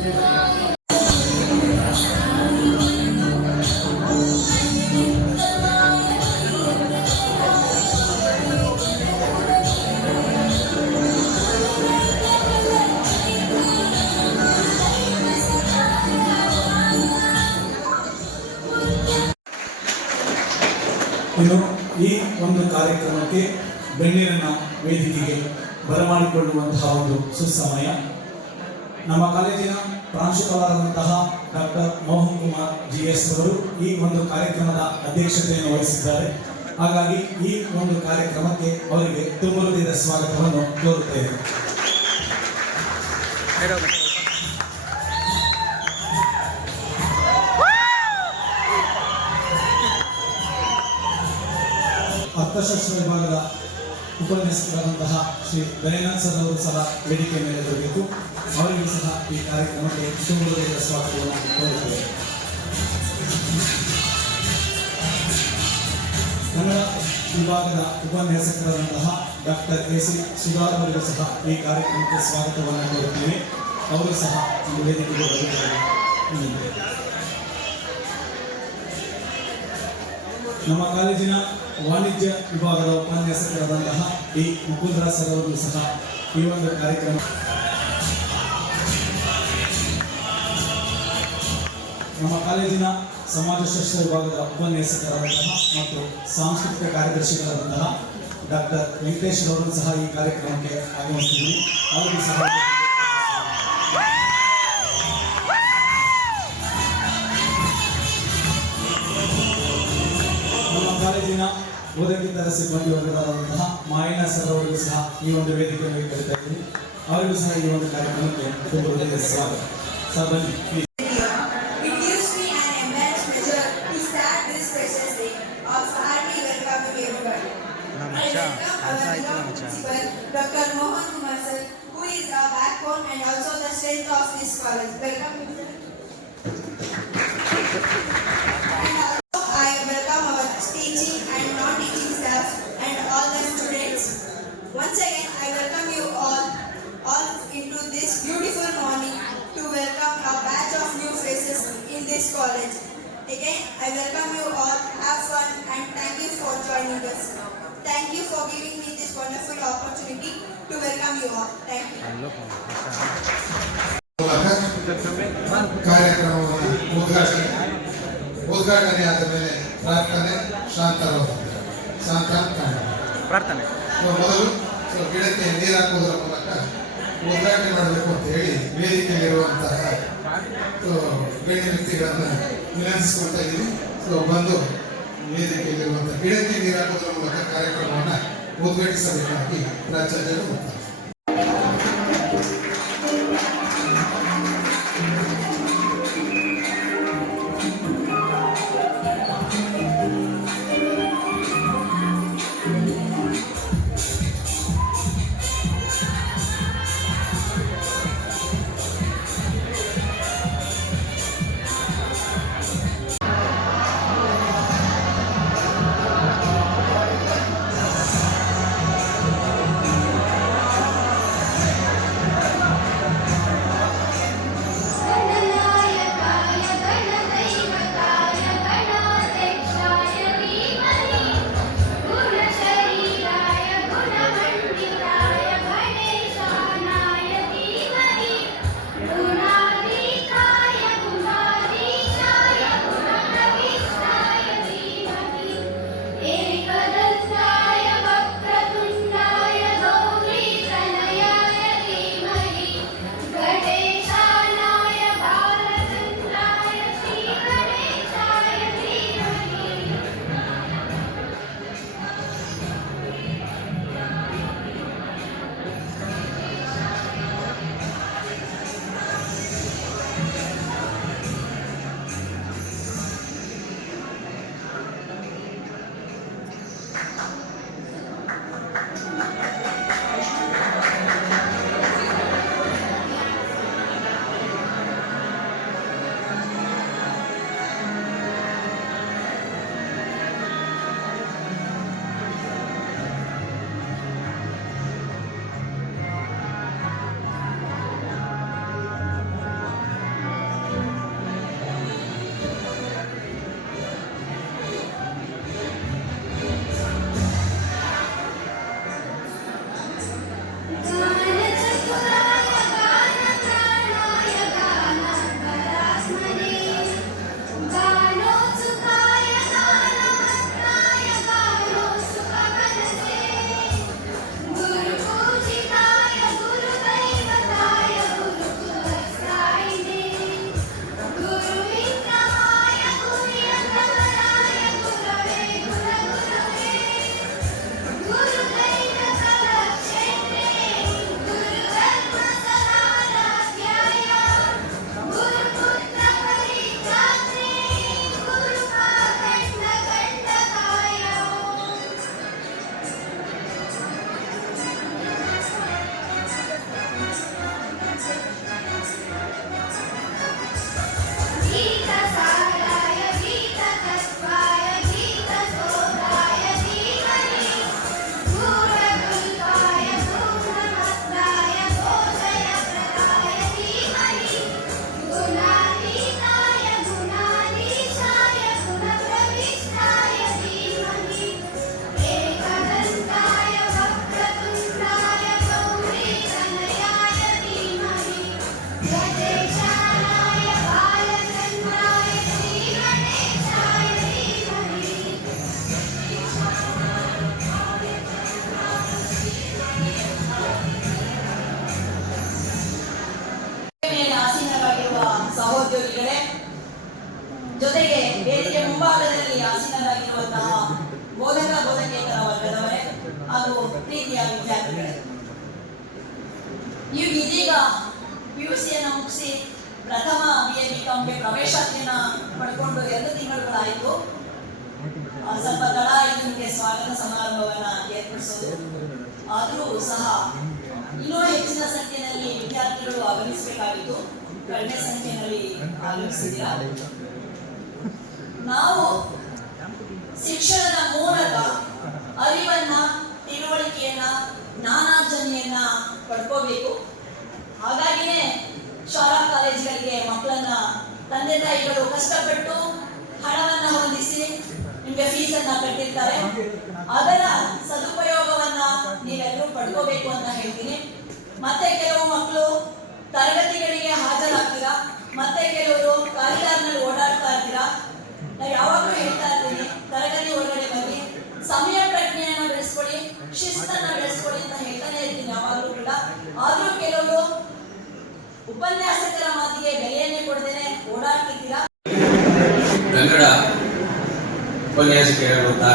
ಇನ್ನು ಈ ಒಂದು ಕಾರ್ಯಕ್ರಮಕ್ಕೆ ಗಣ್ಯರನ್ನ ವೇದಿಕೆಗೆ ಬರಮಾಡಿಕೊಳ್ಳುವಂತಹ ಒಂದು ಸುಸಮಯ. ನಮ್ಮ ಕಾಲೇಜಿನ ಪ್ರಾಂಶುಪಾಲರಾದಂತಹ ಡಾಕ್ಟರ್ ಮೋಹನ್ ಕುಮಾರ್ GS ಅವರು ಈ ಒಂದು ಕಾರ್ಯಕ್ರಮದ ಅಧ್ಯಕ್ಷತೆಯನ್ನು ವಹಿಸಿದ್ದಾರೆ. ಹಾಗಾಗಿ ಈ ಒಂದು ಕಾರ್ಯಕ್ರಮಕ್ಕೆ ಅವರಿಗೆ ತುಂಬ ಹೃದಯದ ಸ್ವಾಗತವನ್ನು ಕೋರುತ್ತೇವೆ. ಅರ್ಥಶಾಸ್ತ್ರ ವಿಭಾಗದ ಉಪನ್ಯಾಸಕರಾದಂತಹ ಶ್ರೀ ದಯಾನಂದ್ ಸರ್ ಅವರು ಸಹ ವೇದಿಕೆ ಮೇಲೆ ಬರಬೇಕು. ಅವರಿಗೂ ಸಹ ಈ ಕಾರ್ಯಕ್ರಮಕ್ಕೆ ತುಂಬ ಹೃದಯದ ಸ್ವಾಗತವನ್ನು ಕೋರುತ್ತೇವೆ. ಕನ್ನಡ ವಿಭಾಗದ ಉಪನ್ಯಾಸಕರಾದಂತಹ ಡಾಕ್ಟರ್ AC ಸುಧಾರ್ ಅವರಿಗೂ ಸಹ ಈ ಕಾರ್ಯಕ್ರಮಕ್ಕೆ ಸ್ವಾಗತವನ್ನು ಕೋರುತ್ತೇವೆ. ಅವರು ಸಹ ಈ ವೇದಿಕೆಗೆ ಬರುತ್ತಾರೆ. ನಮ್ಮ ಕಾಲೇಜಿನ ವಾಣಿಜ್ಯ ವಿಭಾಗದ ಉಪನ್ಯಾಸಕರಾದಂತಹ D ಮುಕುಂದರಾಜ್ ಸರ್ ಅವರು ಸಹ ಈ ಒಂದು ಕಾರ್ಯಕ್ರಮ. ನಮ್ಮ ಕಾಲೇಜಿನ ಸಮಾಜಶಾಸ್ತ್ರ ವಿಭಾಗದ ಉಪನ್ಯಾಸಕರಾದಂತಹ ಮತ್ತು ಸಾಂಸ್ಕೃತಿಕ ಕಾರ್ಯದರ್ಶಿಗಳಾದಂತಹ ಡಾಕ್ಟರ್ ವೆಂಕಟೇಶ್ ಅವರು ಸಹ ಈ ಕಾರ್ಯಕ್ರಮಕ್ಕೆ ಆಗಮಿಸಿದ್ದೀವಿ. ಅವರಿಗೂ ಸಹ ಕಾಲೇಜಿನ ಬೋಧಕೇತರ ಸಿಬ್ಬಂದಿ ವರ್ಗದವರಾದಂತಹ ಮಾಯಣ್ಣ ಸರ್ ಅವರಿಗೂ ಸಹ ಈ ಒಂದು ವೇದಿಕೆಯನ್ನು ಕರೀತಾ ಇದ್ದೀನಿ. ಅವರಿಗೂ ಸಹ ಈ ಒಂದು ಕಾರ್ಯಕ್ರಮಕ್ಕೆ ತುಂಬ ಹೃದಯದ ಸ್ವಾಗತ. ಸರ್ ಬನ್ನಿ. Dr. Mohan Kumar sir, who is our backbone and also the strength of this college. Welcome. Once again, I welcome you all into this beautiful morning to welcome a batch of new faces in this college. Again, I welcome you all. Have fun and thank you for joining us. Thank you for giving me this wonderful opportunity to welcome you all. Thank you. ಕಾರ್ಯಕ್ರಮವನ್ನು ಉದ್ಘಾಟನೆ ಆದ ಮೇಲೆ ಪ್ರಾರ್ಥನೆ ಪ್ರಾರ್ಥನೆ ಮೊದಲು ಗಿಡಕ್ಕೆ ನೀರು ಹಾಕುವುದರ ಮೂಲಕ ಉದ್ಘಾಟನೆ ಮಾಡಬೇಕು ಅಂತ ಹೇಳಿ ವೇದಿಕೆಯಲ್ಲಿರುವಂತಹ ಗಣ್ಯ ವ್ಯಕ್ತಿಗಳನ್ನು ವಿನಂತಿಸಿಕೊಳ್ತಾ ಇದ್ದೀವಿ. ಬಂದು ವೇದಿಕೆಯಲ್ಲಿರುವಂತಹ ಗಿಡಕ್ಕೆ ನೀರು ಹಾಕುವುದರ ಮೂಲಕ ಕಾರ್ಯಕ್ರಮವನ್ನು ಉದ್ಘಾಟಿಸಬೇಕಾಗಿ ಪ್ರಾಚಾರ್ಯರು ಬರ್ತಾರೆ. गणेशाय बालचन्द्राय श्रीगणेशाय धीमहि ಮೇಲೆ ಆಸೀನರಾಗಿರುವ ಸಹೋದ್ಯೋಗಿಗಳೇ, ಜೊತೆಗೆ ವೇದಿಕೆ ಮುಂಭಾಗದಲ್ಲಿ ಆಸೀನರಾಗಿರುವಂತಹ ಬೋಧಕ ಬೋಧಕೇತರ ವರ್ಗದವರೇ ಹಾಗೂ ಪ್ರೀತಿಯ ವಿದ್ಯಾರ್ಥಿಗಳೇ, ನೀವು ಇದೀಗ PUCಯನ್ನು ಮುಗಿಸಿ ಪ್ರಥಮ BA BComಗೆ ಪ್ರವೇಶಾತಿಯನ್ನ ಪಡ್ಕೊಂಡು 2 ತಿಂಗಳುಗಳಾಯಿತು. ಸ್ವಲ್ಪ ತಡ ಆಯಿತು ನಿಮಗೆ ಸ್ವಾಗತ ಸಮಾರಂಭವನ್ನ ಏರ್ಪಡಿಸೋದು. ಆದರೂ ಸಹ ಇನ್ನೂ ಹೆಚ್ಚಿನ ಸಂಖ್ಯೆಯಲ್ಲಿ ವಿದ್ಯಾರ್ಥಿಗಳು ಆಗಮಿಸಬೇಕಾಗಿತ್ತು. ಕಡಿಮೆ ಸಂಖ್ಯೆಯಲ್ಲಿ ಆಗಮಿಸಿದ್ದೀರಾ. ನಾವು ಶಿಕ್ಷಣದ ಮೂಲಕ ಅರಿವನ್ನ, ತಿಳುವಳಿಕೆಯನ್ನ, ಜ್ಞಾನಾರ್ಜನೆಯನ್ನ ಪಡ್ಕೋಬೇಕು. ಹಾಗಾಗಿನೇ ಶಾಲಾ ಕಾಲೇಜುಗಳಿಗೆ ಮಕ್ಕಳನ್ನ ತಂದೆ ತಾಯಿಗಳು ಕಷ್ಟಪಟ್ಟು ಹಣವನ್ನ ಹೊಂದಿಸಿ ನಿಮಗೆ ಫೀಸನ್ನ ಕಟ್ಟಿರ್ತಾರೆ. ಅದರ ಸದುಪಯೋಗವನ್ನ ನೀವೆಲ್ಲರೂ ಪಡ್ಕೋಬೇಕು ಅಂತ ಹೇಳ್ತೀನಿ. ಮತ್ತೆ ಕೆಲವು ಮಕ್ಕಳು ತರಗತಿಗಳಿಗೆ ಹಾಜರಾಗ್ತೀರಾ, ಮತ್ತೆ ಕೆಲವರು ಕಾರಿಡಾರ್ನಲ್ಲಿ ಓಡಾಡ್ತಾ ಇರ್ತೀರಾ. ನಾವು ಯಾವಾಗಲೂ ಹೇಳ್ತಾ ಇರ್ತೀವಿ, ತರಗತಿ ಒಳಗಡೆ ಬನ್ನಿ, ಸಮಯ ಪ್ರಜ್ಞೆಯನ್ನ ಬೆಳೆಸ್ಕೊಳ್ಳಿ, ಶಿಸ್ತನ್ನ ಬೆಳೆಸ್ಕೊಳ್ಳಿ ಅಂತ ಹೇಳ್ತಾನೆ ಇರ್ತೀನಿ ಯಾವಾಗಲೂ ಕೂಡ. ಆದ್ರೂ ಕೆಲವರು ಉಪನ್ಯಾಸಕರ ಮಾತಿಗೆ ಬೆಲೆಯನ್ನೇ ಕೊಡದೇನೆ ಓಡಾಡ್ತಿರ್ತೀರಾ. ಕನ್ನಡ ಉಪನ್ಯಾಸಕರಾದಂಥ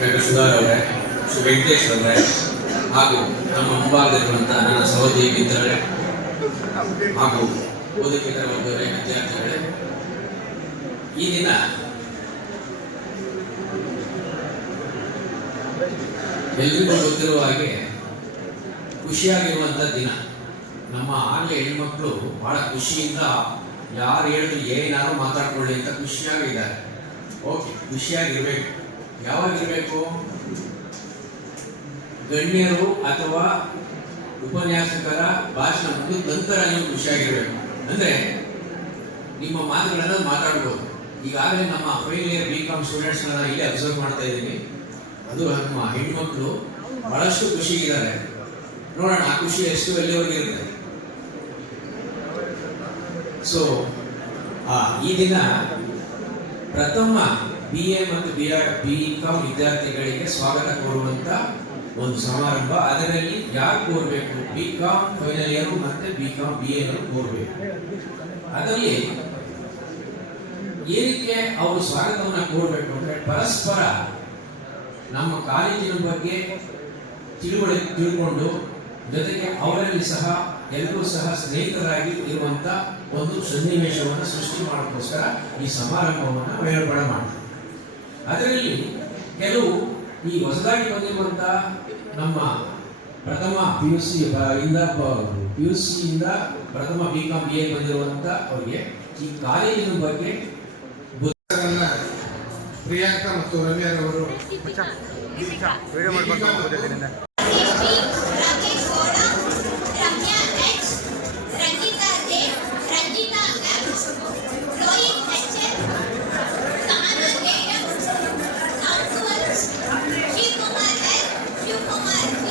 ಡಾಕ್ಟರ್ ಸುಧಾರ್ ಅವರೇ, ಶ್ರೀ ವೆಂಕಟೇಶ್ ಅವರೇ ಹಾಗೂ ನಮ್ಮ ಮುಂಭಾಗದಲ್ಲಿರುವಂಥ ನನ್ನ ಸಹೋದರಿ ಮಿತ್ರರೇ ಹಾಗೂ ಬೋಧಕೇತರ ವರ್ಗದವರೇ, ವಿದ್ಯಾರ್ಥಿಗಳೇ, ಈ ದಿನ ಎಲ್ರಿಗೂ ಗೊತ್ತಿರುವ ಹಾಗೆ ಖುಷಿಯಾಗಿರುವಂಥ ದಿನ. ನಮ್ಮ ಆಗಲೇ ಹೆಣ್ಮಕ್ಳು ಬಹಳ ಖುಷಿಯಿಂದ ಯಾರು ಹೇಳಿದ್ರು ಏನಾದ್ರು ಮಾತಾಡ್ಕೊಳ್ಳಿ ಅಂತ ಖುಷಿಯಾಗಿದ್ದಾರೆ. ಓಕೆ, ಖುಷಿಯಾಗಿರ್ಬೇಕು. ಯಾವಾಗಿರ್ಬೇಕು? ಗಣ್ಯರು ಅಥವಾ ಉಪನ್ಯಾಸಕರ ಭಾಷಣ ಮುಗಿದ ನಂತರ ನೀವು ಖುಷಿಯಾಗಿರ್ಬೇಕು. ಅಂದ್ರೆ ನಿಮ್ಮ ಮಾತುಗಳನ್ನು ಮಾತಾಡ್ಬೋದು. ಈಗಾಗಲೇ ನಮ್ಮ ಫೈನಲ್ ಇಯರ್ BCom ಸ್ಟೂಡೆಂಟ್ಸ್ನ ಇಲ್ಲಿ ಅಬ್ಸರ್ವ್ ಮಾಡ್ತಾ ಇದ್ದೀನಿ. ಅದು ನಮ್ಮ ಹೆಣ್ಮಕ್ಳು ಬಹಳಷ್ಟು ಖುಷಿಗಿದ್ದಾರೆ. ನೋಡೋಣ ಆ ಖುಷಿ ಎಷ್ಟು ಎಲ್ಲಿವರೆಗೆ ಇರುತ್ತೆ. ಸೊ ಈ ದಿನ ಪ್ರಥಮ BA ಮತ್ತು BCom ವಿದ್ಯಾರ್ಥಿಗಳಿಗೆ ಸ್ವಾಗತ ಕೋರುವಂತ ಒಂದು ಸಮಾರಂಭ. ಅದರಲ್ಲಿ ಯಾರು ಕೋರಬೇಕು? BCom ಫೈನಲ್ ಇಯರ್ ಮತ್ತೆ BCom BA ಕೋರಬೇಕು. ಅದರಲ್ಲಿ ಏನಕ್ಕೆ ಅವರು ಸ್ವಾಗತವನ್ನ ಕೋರಬೇಕು ಅಂದ್ರೆ, ಪರಸ್ಪರ ನಮ್ಮ ಕಾಲೇಜಿನ ಬಗ್ಗೆ ತಿಳ್ಕೊಂಡು ಜೊತೆಗೆ ಅವರಲ್ಲಿ ಸಹ ಎಲ್ಲರೂ ಸಹ ಸ್ನೇಹಿತರಾಗಿ ಇರುವಂತ ಒಂದು ಸನ್ನಿವೇಶವನ್ನು ಸೃಷ್ಟಿ ಮಾಡೋಕ್ಕೋಸ್ಕರ ಈ ಸಮಾರಂಭವನ್ನು ಏರ್ಪಾಡು ಮಾಡ್ತಾರೆ. ಅದರಲ್ಲಿ ಕೆಲವು ಈ ಹೊಸದಾಗಿ ಬಂದಿರುವಂತ ನಮ್ಮ ಪ್ರಥಮ PUC ಇಂದ ಪ್ರಥಮ BCom BA ಬಂದಿರುವಂತ ಅವರಿಗೆ ಈ ಕಾಲೇಜಿನ ಬಗ್ಗೆ ಪ್ರಿಯಾಂಕಾ ಮತ್ತು ರಮ್ಯಾರವರು ವಿಡಿಯೋ ಮಾಡ್ಕೊಂಡು Rakesh Gowda, Ramya H, Ranjitha J, Ranjitha M, Rohit HL, Samana KM, सांसुवत, Shiva Kumar L, Shiva Kumar B,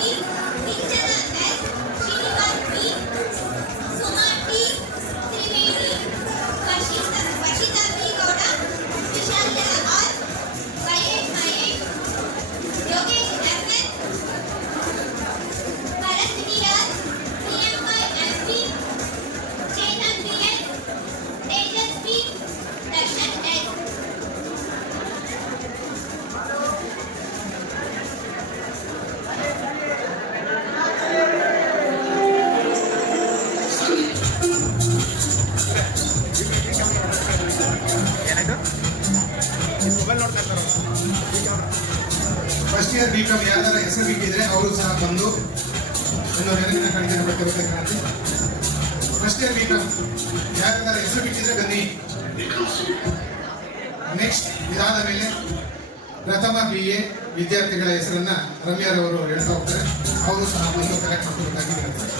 Ninjana L, Srinivas B, Suma T, Triveni, Vashitha B Gowda, Vishal R, Mahesh Mahesh, Yogesh MN, Bharath Niraj, Priyanka MP, Chetan PL, Tejas P, Darshan S. ಏನಾಯ್ತು? ಮೊಬೈಲ್ ನೋಡ್ತಾ ಇರ್ತಾರೆ. ಫಸ್ಟ್ ಇಯರ್ BCom ಯಾರ್ದಾರ ಹೆಸರು ಬಿಟ್ಟಿದ್ರೆ ಅವರು ಸಹ ಬಂದು ಒಂದು ನೆನಪಿನ ಕಣಿತನ ಬಗ್ಗೆ ಕಾಣುತ್ತೆ. ಫಸ್ಟ್ ಇಯರ್ BCom ಯಾರ್ದಾರ ಹೆಸರು ಬಿಟ್ಟಿದ್ರೆ ಬನ್ನಿ. ನೆಕ್ಸ್ಟ್ ಇದಾದ ಮೇಲೆ ಪ್ರಥಮ BA ವಿದ್ಯಾರ್ಥಿಗಳ ಹೆಸರನ್ನ ರಮ್ಯಾರವರು ಹೇಳ್ತಾ ಹೋಗ್ತಾರೆ. ಅವರು ಸಹ ಬಂದು ಕಲೆಕ್ಟ್ ಮಾಡ್ಕೋಬೇಕಾಗಿ ಹೇಳ್ತಾರೆ.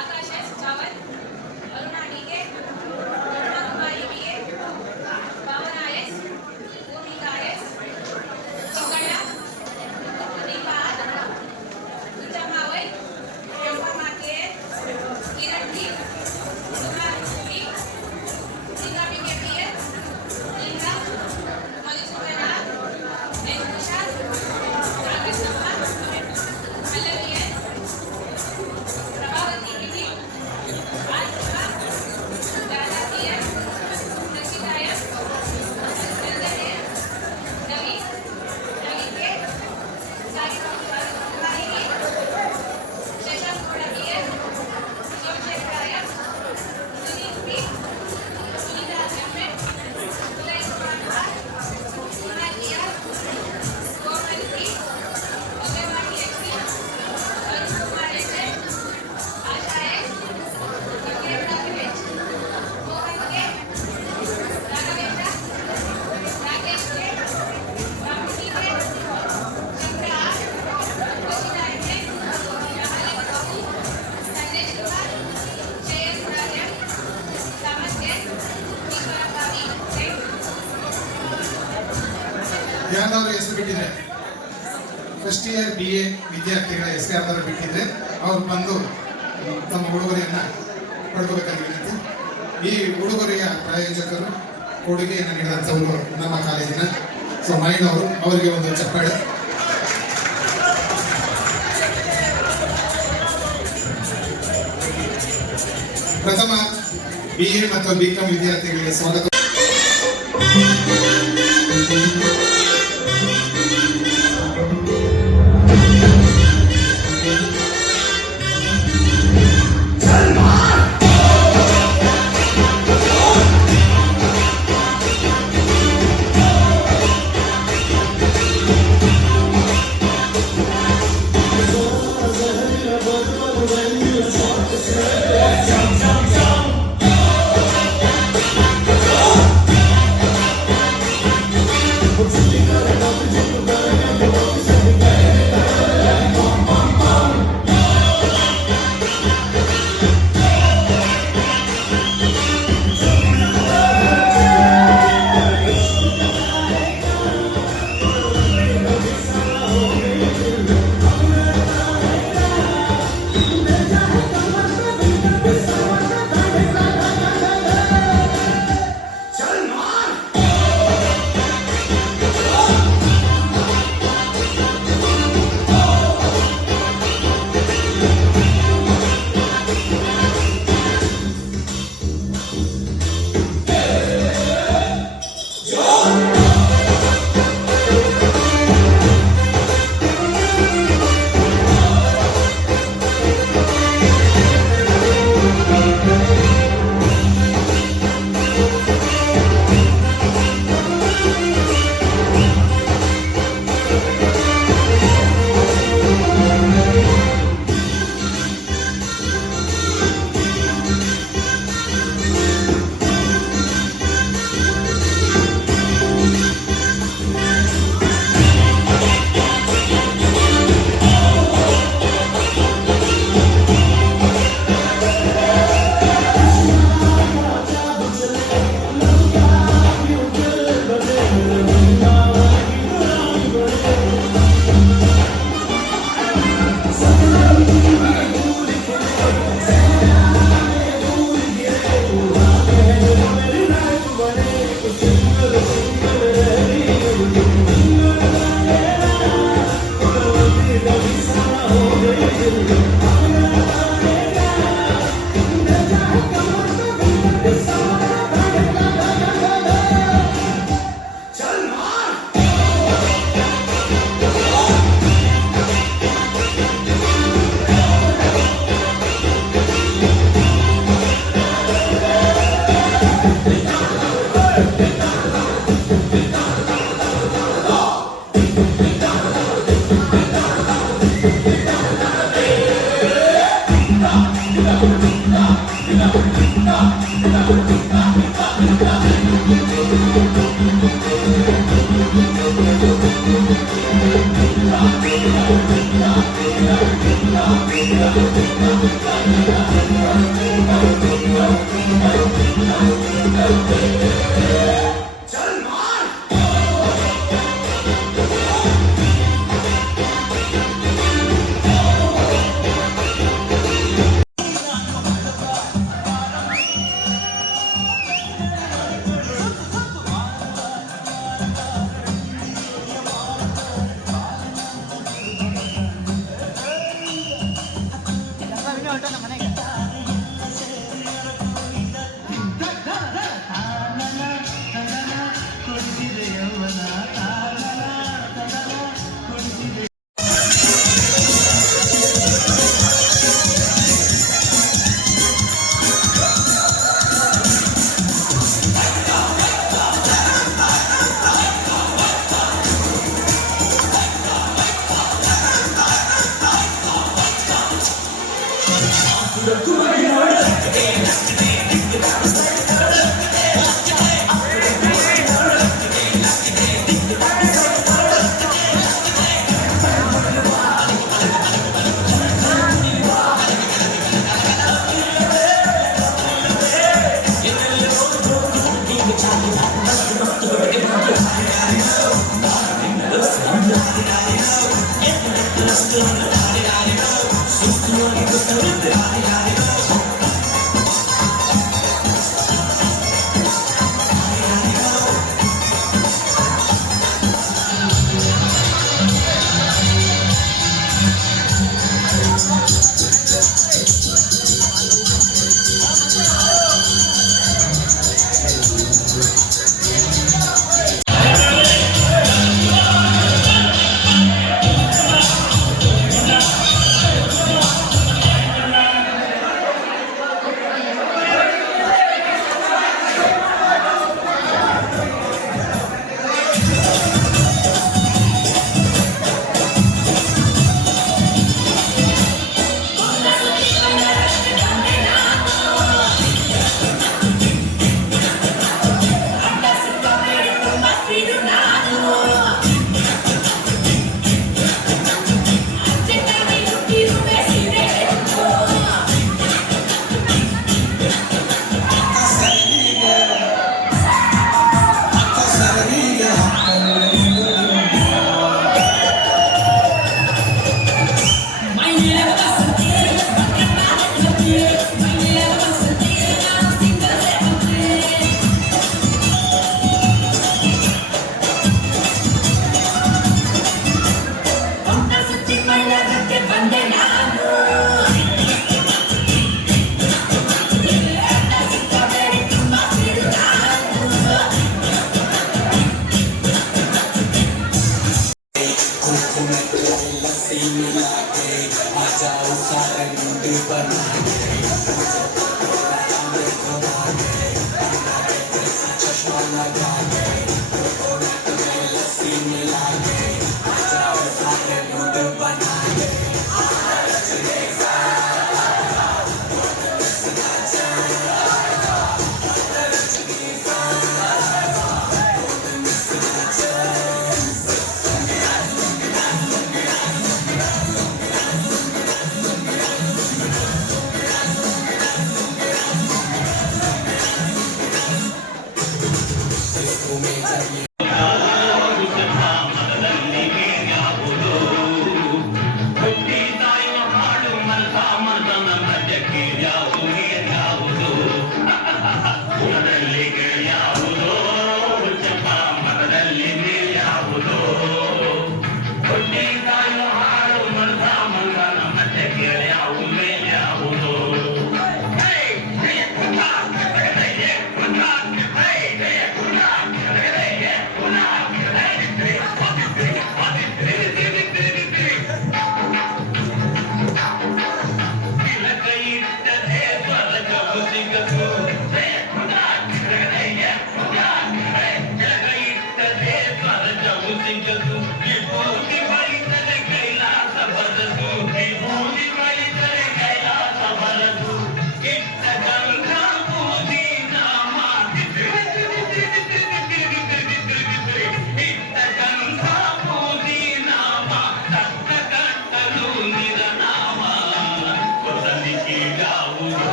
आकाश एस चावल, अरुणा डीके, ಯಾರ್ದಾದ್ರು ಹೆಸರು ಬಿಟ್ಟಿದ್ರೆ ಫಸ್ಟ್ ಇಯರ್ BA ವಿದ್ಯಾರ್ಥಿಗಳ ಹೆಸರು ಯಾರ್ದಾದ್ರು ಬಿಟ್ಟಿದ್ರೆ ಅವ್ರು ಬಂದು ತಮ್ಮ ಉಡುಗೊರೆಯನ್ನ ಪಡ್ಕೋಬೇಕಾಗಿ ವಿನಂತಿ. ಈ ಉಡುಗೊರೆಯ ಪ್ರಾಯೋಜಕರು ಕೊಡುಗೆಯನ್ನು ನೀಡಿದಂಥವರು ನಮ್ಮ ಕಾಲೇಜಿನ ಮಹಿಳವರು, ಅವರಿಗೆ ಒಂದು ಚಪ್ಪಾಳೆ. ಪ್ರಥಮ BA ಮತ್ತು BCom ವಿದ್ಯಾರ್ಥಿಗಳಿಗೆ ಸ್ವಾಗತ. Thank you.